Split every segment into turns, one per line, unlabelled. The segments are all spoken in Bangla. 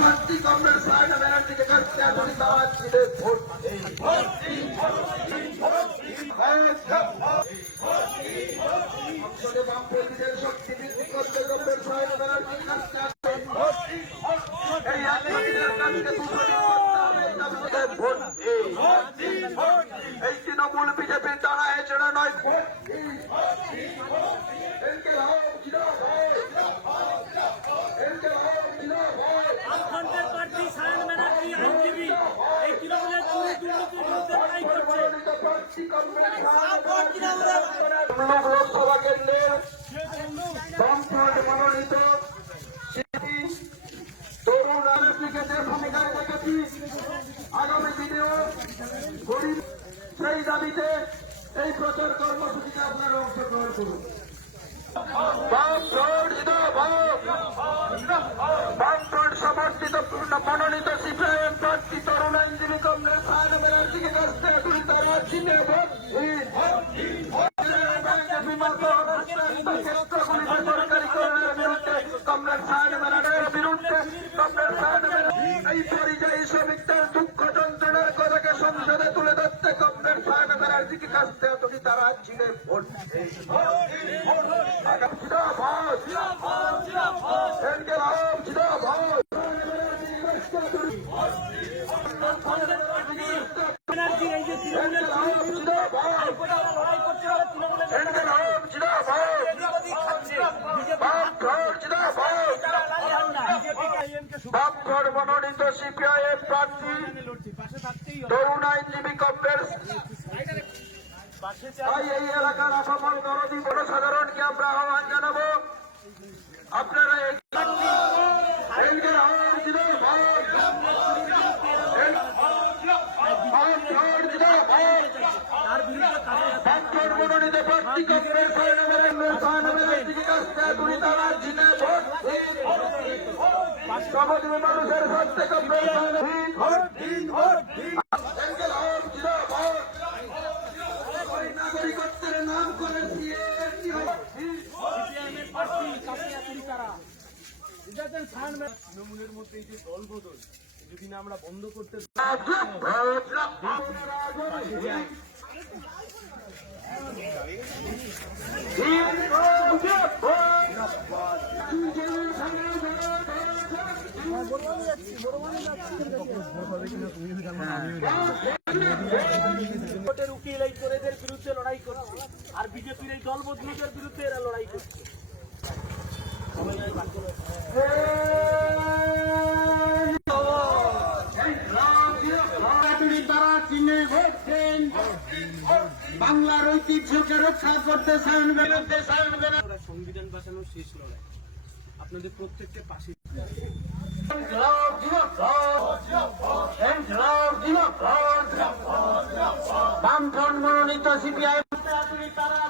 প্রার্থী কমরেড সায়না ব্যানার্জিকে কাছে আপনি তারা ছিলেন ভোট দিন। সংসদে বামপন্থীদের শক্তি বৃদ্ধি করতে কমরেড সায়না ব্যানার্জির কাছে আসবেন ভোট দিন। এই আদিবাসীদের কাছে দুশো দিন করতে হবে, এই দাবিতে ভোট দিন। এই তৃণমূল বিজেপির দ্বারা এছাড়া নয় ভোট দিন। এনকে রাও, জিন্দাবাদ। এনকে রাও, জিন্দাবাদ।
বামফ্রন্টের প্রার্থী সায়ন ব্যানার্জি আইনজীবী এই তৃণমূলের চুরি দুর্নীতির বিরুদ্ধে লড়াই করছে
তমলুক লোকসভা কেন্দ্রের বামফ্রন্ট মনোনীত তরুণ রাজনীতিকে যে ভূমিকায় দেখেছি আগামী দিনেও গরিব সেই দাবিতে এই প্রচার কর্মসূচিতে আপনারা অংশগ্রহণ করুন মনোনীত এই পরিযায়ী শ্রমিকদের দুঃখ যন্ত্রণার কথাকে সংসদে তুলে ধরতে কংগ্রেস সায়ন ব্যানার্জিকে কাছ থেকে তুলি তারা চিনে ভোট জিন্দাবাদ এনকে রাম জিন্দাবাদ
ব্যানার্জির এই যে তৃণমূলের চুরির বিরুদ্ধে কলকাতা লড়াই করছে বলে তৃণমূলের
এনকে রাম জিন্দাবাদ
বিরোধী খাচ্ছে বিজেপি
বামফ্রন্ট জিন্দাবাদ বামফ্রন্ট মনোনীত সিপিআইএম প্রার্থী তরুণ আইনজীবী কংগ্রেস তাই এই এলাকার আপামল দরদি জনসাধারণকে আমরা আহ্বান জানাব। আপনারা এই এনকে রাম
বুঝাচ্ছেন সায়ন ব্যানার্জি
তৃণমূলের মধ্যে এই যে দল বদল যদি না আমরা বন্ধ করতে
ভোটের উকিল এই চোরেদের বিরুদ্ধে লড়াই করছে। আর বিজেপির এই দল বদলুদের বিরুদ্ধে এরা লড়াই করছে।
তারা চিনে ভোট দেন বাংলার ঐতিহ্যকে রক্ষা করতে বিরুদ্ধে সায়ন
ওরা সংবিধান বাঁচানোর শেষ লড়াই। আপনাদের প্রত্যেককে পাশে
বামফ্রন্ট মনোনীত সিপিআই তারা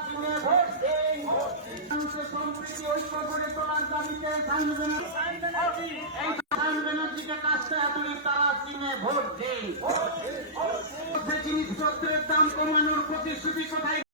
দিনে তারা দিনে ভোট দেন জিনিসপত্রের দাম কমানোর প্রতিশ্রুতি কোথায়